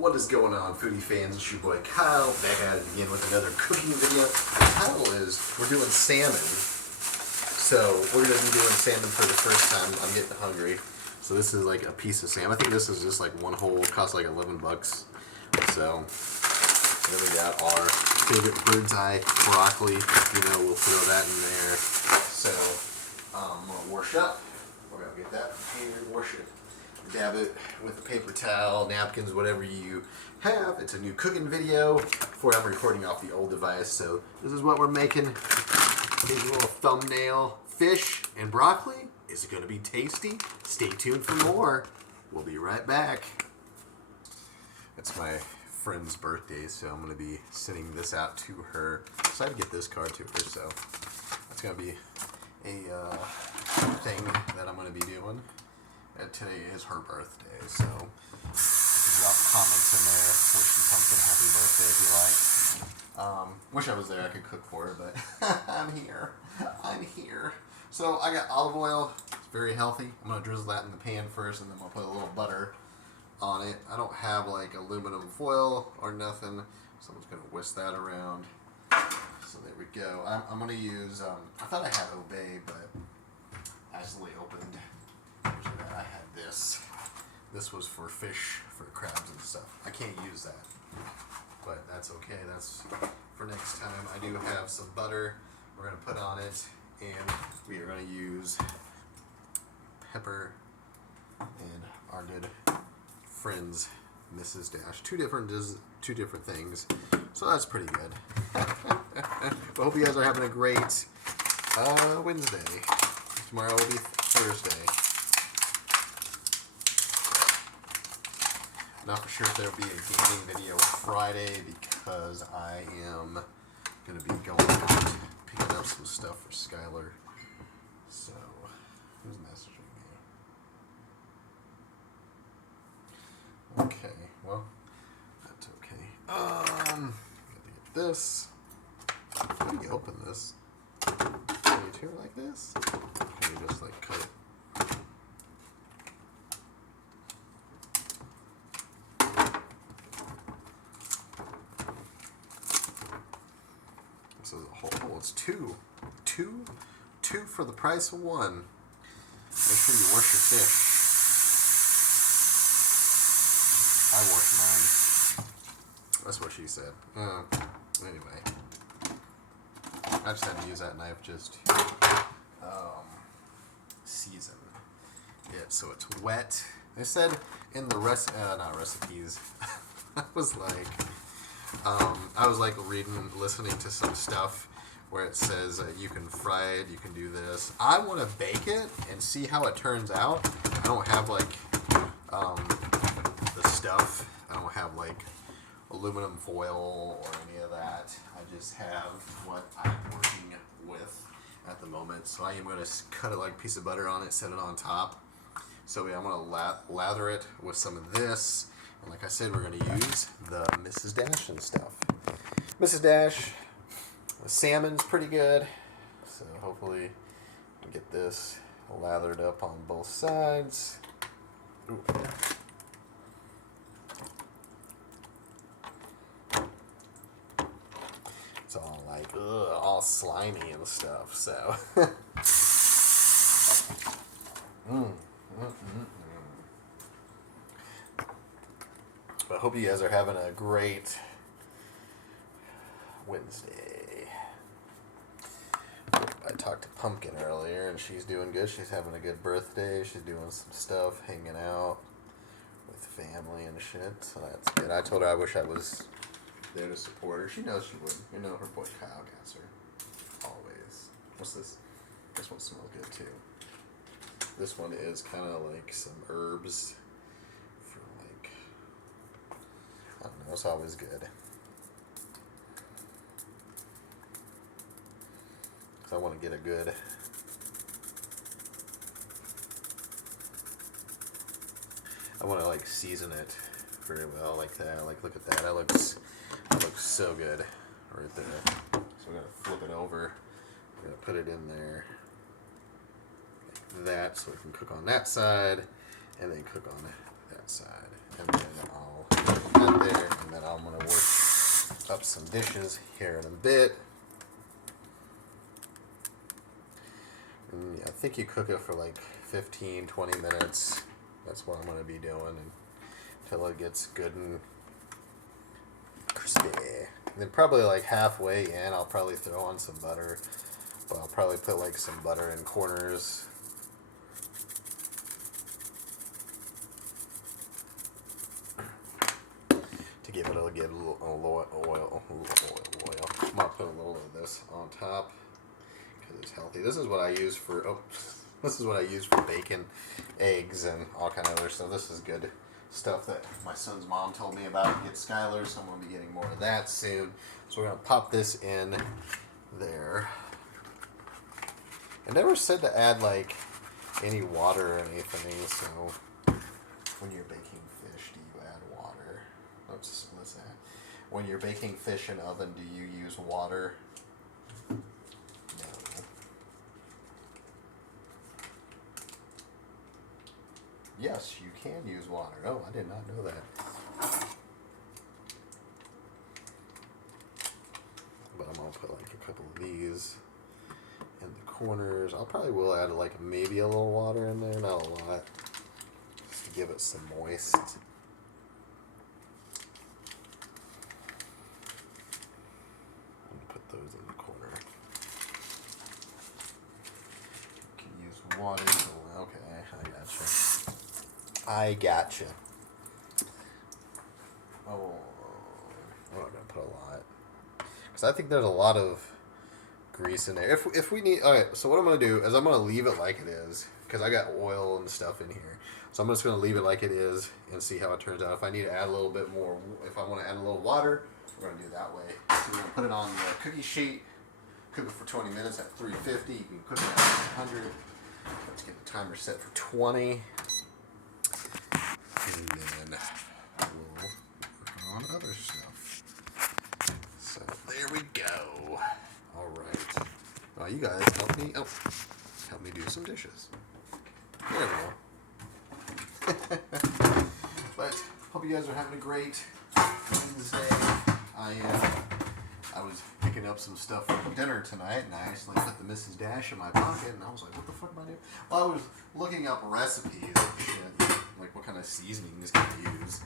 What is going on, foodie fans? It's your boy Kyle, back at it again with another cooking video. The title is, we're doing salmon. So, we're going to be doing salmon for the first time. I'm getting hungry. So this is like a piece of salmon. I think this is just like one whole, costs like 11 bucks. So, there we got our favorite bird's eye broccoli. You know, we'll throw that in there. So, I'm going to wash up. We're going to get that prepared, wash it. Dab it with a paper towel, napkins, whatever you have. It's a new cooking video before I'm recording off the old device. So this is what we're making. Here's a little thumbnail. Fish and broccoli. Is it going to be tasty? Stay tuned for more. We'll be right back. It's my friend's birthday, so I'm going to be sending this out to her. So I had to get this card to her, so that's going to be a thing that I'm going to be doing. Today is her birthday, so you can drop comments in there wishing something happy birthday if you like. Wish I was there, I could cook for her, but I'm here. So I got olive oil. It's very healthy. I'm going to drizzle that in the pan first, and then I'll put a little butter on it. I don't have like aluminum foil or nothing, so I'm just going to whisk that around. So there we go. I'm going to use, I thought I had Obey, but I accidentally opened. I had this. This was for fish, for crabs and stuff. I can't use that, but that's okay. That's for next time. I do have some butter we're going to put on it, and we are going to use pepper and our good friends, Mrs. Dash. Two different things, so that's pretty good. I hope you guys are having a great Wednesday. Tomorrow will be Thursday. Not for sure if there'll be a gaming video Friday because I am going to be going out picking up some stuff for Skylar. So, who's messaging me? Okay, well, that's okay. Got to get this. How do you open this? Can you do it like this? Can you just like cut it? This is a whole, it's two for the price of one. Make sure you wash your fish. I wash mine. That's what she said. Anyway, I just had to use that knife just to season it so it's wet. They said in the not recipes. I was like listening to some stuff where it says you can fry it, you can do this. I want to bake it and see how it turns out. I don't have like the stuff. I don't have like aluminum foil or any of that. I just have what I'm working with at the moment. So I am going to cut a like piece of butter on it, set it on top. So yeah, I'm going to lather it with some of this. And like I said, we're going to use the Mrs. Dash and stuff. Mrs. Dash, the salmon's pretty good. So hopefully we get this lathered up on both sides. Ooh. It's all like, all slimy and stuff, so. I hope you guys are having a great Wednesday. I talked to Pumpkin earlier, and she's doing good. She's having a good birthday. She's doing some stuff, hanging out with family and shit, so that's good. I told her I wish I was there to support her. She knows she would. You know, her boy Kyle gets her. Always. What's this? This one smells good, too. This one is kind of like some herbs. I don't know, it's always good. Because I want to get a good... I want to like season it very well like that. Like, look at that. That looks so good right there. So we're going to flip it over. We're going to put it in there like that so we can cook on that side and then cook on that side. And then I'll up some dishes here in a bit. And I think you cook it for like 15, 20 minutes. That's what I'm going to be doing until it gets good and crispy. And then probably like halfway in, I'll probably throw on some butter. But I'll probably put like some butter in corners. To give it a little oil. I'm going to put a little of this on top because it's healthy. This is what I use for bacon, eggs, and all kind of other stuff. This is good stuff that my son's mom told me about. Get Skylar, so I'm going to be getting more of that soon. So we're going to pop this in there. I never said to add like any water or anything, so when you're baking fish, do you add water? Oops, what's that? When you're baking fish in oven, do you use water? No. Yes, you can use water. Oh, I did not know that. But I'm going to put like a couple of these in the corners. I probably will add like maybe a little water in there, not a lot, just to give it some moist. And put those in the corner. You can use water. Okay, I gotcha. Oh, I'm not gonna put a lot because I think there's a lot of grease in there. If we need, all right. So what I'm gonna do is I'm gonna leave it like it is because I got oil and stuff in here. So I'm just gonna leave it like it is and see how it turns out. If I need to add a little bit more, if I want to add a little water, we're gonna do it that way. So we're gonna put it on the cookie sheet. Cook it for 20 minutes at 350. You can cook it at 100. Let's get the timer set for 20. And then we'll work on other stuff. So there we go. All right. Oh, you guys help me. Oh, help me do some dishes. There we go. But hope you guys are having a great Wednesday. I was picking up some stuff for dinner tonight, and I accidentally put the Mrs. Dash in my pocket, and I was like, what the fuck am I doing? Well, I was looking up recipes and shit, like what kind of seasonings can I use.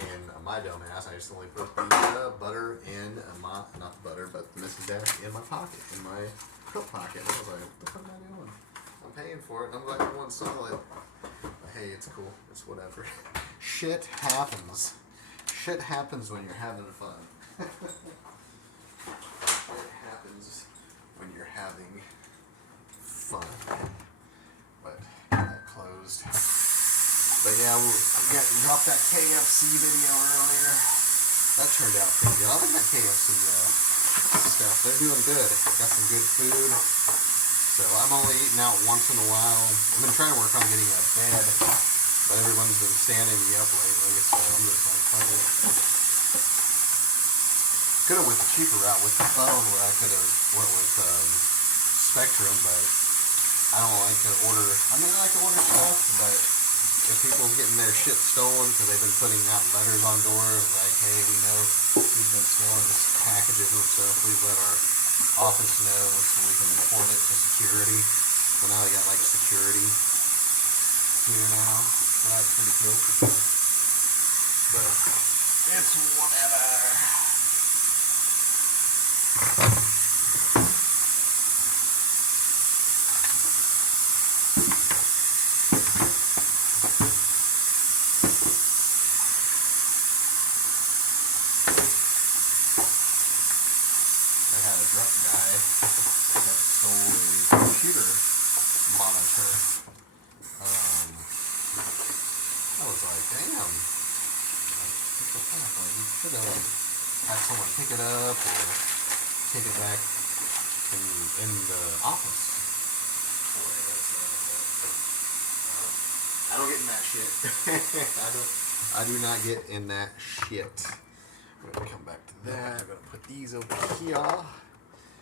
And my dumb ass, I just only put the butter in not the butter, but the Mrs. Dash in my pocket, in my coat pocket. And I was like, what the fuck am I doing? I'm paying for it, and I'm like, I want solid. But hey, it's cool. It's whatever. Shit happens. Shit happens when you're having fun. It happens when you're having fun. But that closed. But yeah, we dropped that KFC video earlier. That turned out pretty good. I like that KFC stuff. They're doing good. Got some good food. So I'm only eating out once in a while. I've been trying to work on getting a bed, but everyone's been standing me up lately, so I'm just like, fuck it. Could have went the cheaper route with the phone, where I could have went with Spectrum, but I don't like to order. I mean, I like to order stuff, but if people's getting their shit stolen because they've been putting out letters on doors like, hey, we know you've been stealing packages and stuff, please let our office know so we can report it to security. So now they got like security here now, so that's pretty cool. But it's whatever. Have someone pick it up or take it back in the office. I don't get in that shit. I do not get in that shit. I'm gonna come back to that. I'm gonna put these over here.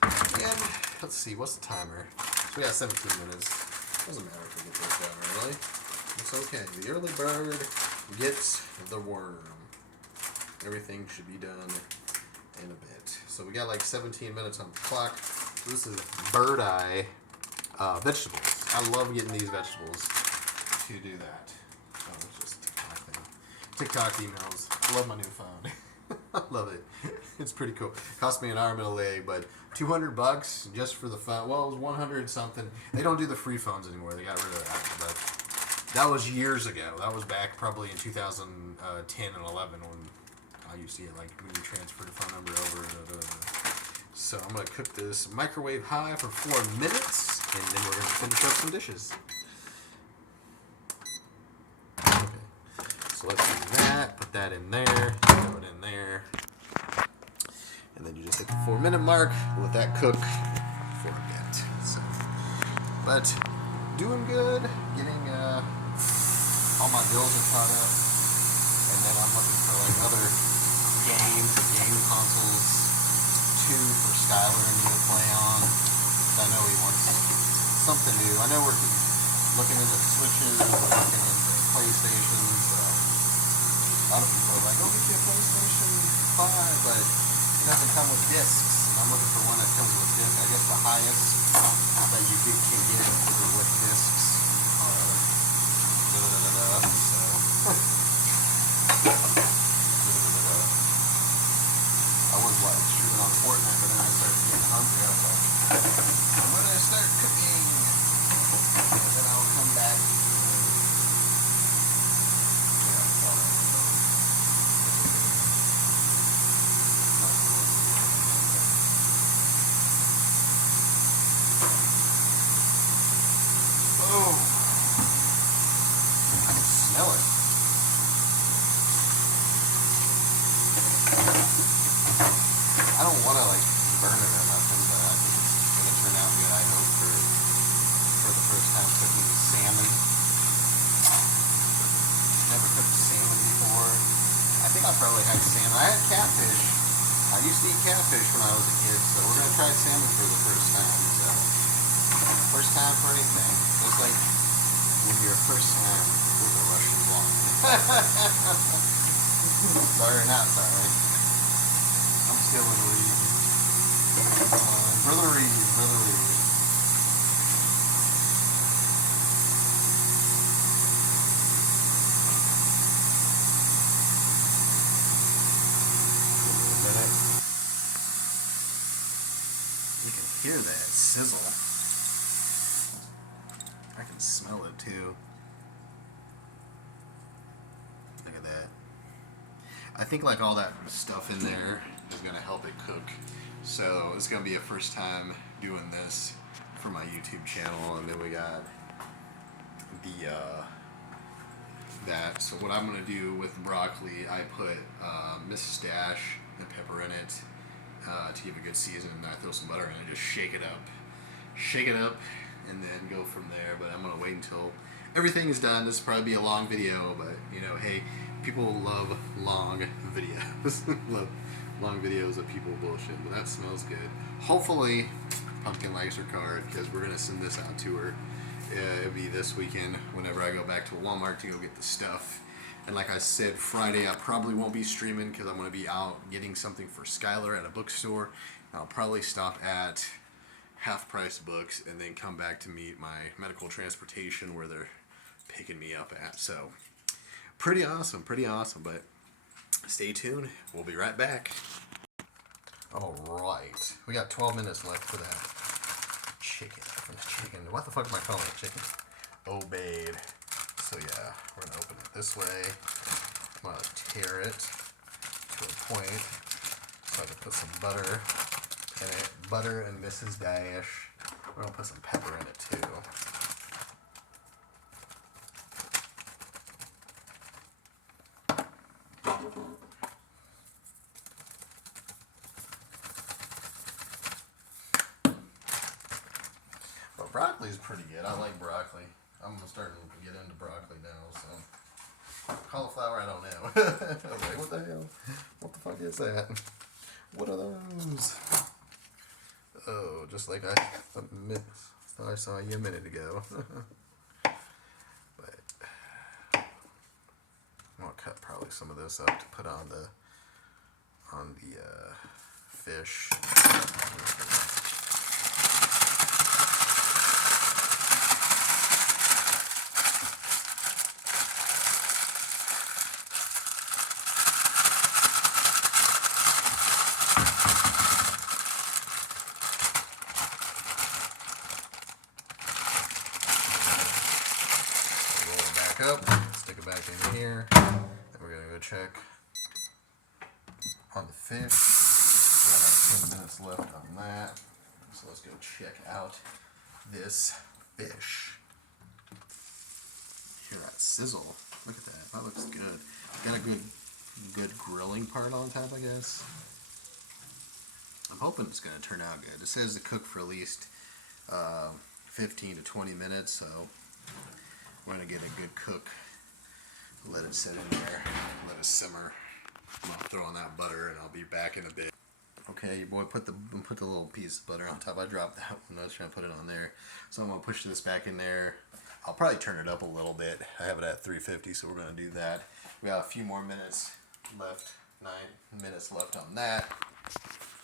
And let's see, what's the timer? So we got 17 minutes. Doesn't matter if we get this done early. It's okay. The early bird gets the worm. Everything should be done in a bit. So we got like 17 minutes on the clock. This is bird eye vegetables. I love getting these vegetables to do that. Oh, it's just a TikTok thing. TikTok emails. Love my new phone. I love it. It's pretty cool. Cost me an arm and a leg, but $200 just for the phone. Well, it was 100 something. They don't do the free phones anymore. They got rid of that. But that was years ago. That was back probably in 2010 and 11 when I used to get like when you transfer the phone number over. So I'm gonna cook this microwave high for 4 minutes, and then we're gonna finish up some dishes. So let's do that, put that in there, throw it in there, and then you just hit the 4 minute mark, let that cook for a bit. So, but doing good, getting all my bills are caught up, and then I'm looking for like other game consoles too for Skylar and me to play on. I know he wants something new. I know we're looking into Switches, we're looking into PlayStations. A lot of people are like, oh, get you a PlayStation 5, but it doesn't come with discs. And I'm looking for one that comes with discs. I guess the highest that you can get for with discs are so. I was like shooting on Fortnite, but then I started getting hungry. I was like, I'm gonna start cooking, and then I'll come back. Smell it. I don't want to like burn it or nothing, but I think it's gonna turn out good. I hope for the first time cooking salmon. Never cooked salmon before. I think I probably had salmon. I had catfish. I used to eat catfish when I was a kid, so we're gonna try salmon for the first time. So first time for anything. It's like when you're first time with a Russian blonde. Sorry or not sorry. I'm still in the lead. Brother Reed. You can hear that sizzle. I can smell it too. Look at that. I think like all that stuff in there is going to help it cook. So it's going to be a first time doing this for my YouTube channel. And then we got the that. So what I'm going to do with broccoli, I put Mrs. Dash and pepper in it to give a good season. And then I throw some butter in it and just shake it up, and then go from there. But I'm going to wait until everything is done. This will probably be a long video, but you know, hey, people love long videos. Love long videos of people bullshit. But that smells good. Hopefully, Pumpkin likes her card, because we're gonna send this out to her. It'll be this weekend whenever I go back to Walmart to go get the stuff. And like I said, Friday I probably won't be streaming because I'm gonna be out getting something for Skylar at a bookstore. I'll probably stop at Half Price Books and then come back to meet my medical transportation where they're picking me up at. So pretty awesome, but stay tuned. We'll be right back. Alright, we got 12 minutes left for that chicken. What the fuck am I calling it? Chicken? Oh, babe. So yeah, we're gonna open it this way. I'm gonna tear it to a point so I can put some butter in it. Butter and Mrs. Dash. We're gonna put some pepper in it too. But broccoli's pretty good. I like broccoli. I'm starting to get into broccoli now, so. Cauliflower, I don't know. I was like, what the hell? What the fuck is that? What are those? Oh, just like I thought I saw you a minute ago. But I'm gonna cut probably some of this up to put on the fish. Roll it back up, stick it back in here, and we're gonna go check on the fish. Got about 10 minutes left on that. So let's go check out this fish. Hear that sizzle. Look at that. That looks good. Got a good grilling part on top, I guess. I'm hoping it's going to turn out good. It says to cook for at least 15 to 20 minutes, so we're going to get a good cook. Let it sit in there. Let it simmer. I'm going to throw on that butter and I'll be back in a bit. Okay, your boy put the little piece of butter on top. I dropped that one. I was trying to put it on there. So I'm going to push this back in there. I'll probably turn it up a little bit. I have it at 350, so we're going to do that. We got a few more minutes left. 9 minutes left on that.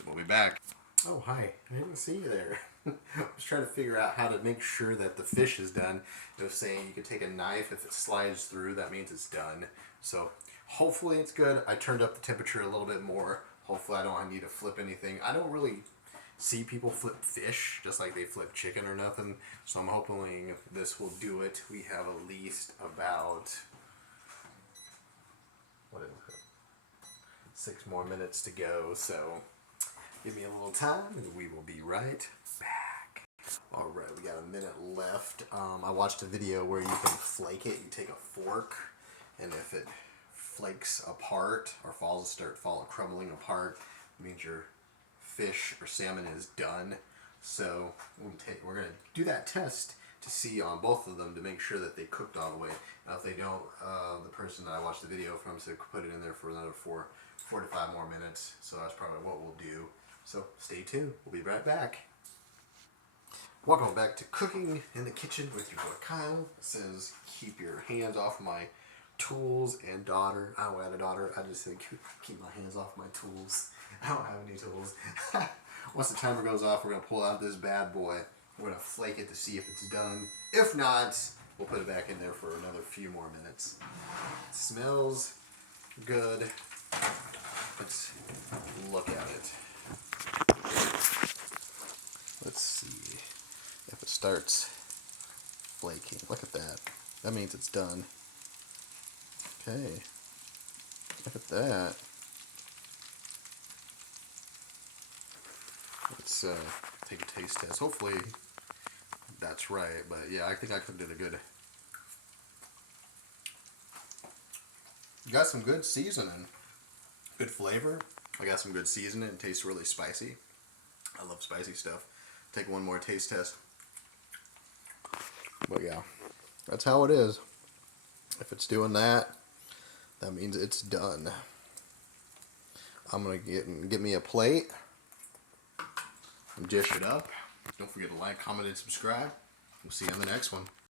We'll be back. Oh, hi. I didn't see you there. I was trying to figure out how to make sure that the fish is done. It was saying you can take a knife. If it slides through, that means it's done. So hopefully it's good. I turned up the temperature a little bit more. Hopefully I don't need to flip anything. I don't really see people flip fish just like they flip chicken or nothing. So I'm hoping this will do it. We have at least about, what is it? 6 more minutes to go. So give me a little time and we will be right back. Alright, we got a minute left. I watched a video where you can flake it. You take a fork, and if it flakes apart or crumbling apart, it means your fish or salmon is done. So we're going to do that test to see on both of them to make sure that they cooked all the way. Now if they don't, the person that I watched the video from said put it in there for another 4 to 5 more minutes. So that's probably what we'll do. So stay tuned. We'll be right back. Welcome back to Cooking in the Kitchen with your boy Kyle. It says keep your hands off my tools and daughter. I don't have a daughter. I just said keep my hands off my tools. I don't have any tools. Once the timer goes off, we're going to pull out this bad boy. We're going to flake it to see if it's done. If not, we'll put it back in there for another few more minutes. It smells good. Let's look at it. Let's see if it starts flaking. Look at that. That means it's done. Okay. Look at that. Let's take a taste test. Hopefully that's right. But yeah, I think I cooked it a good. Got some good seasoning. Good flavor. I got some good seasoning. It tastes really spicy. I love spicy stuff. Take one more taste test. But yeah, that's how it is. If it's doing that, that means it's done. I'm gonna get me a plate and dish it up. Don't forget to like, comment, and subscribe. We'll see you on the next one.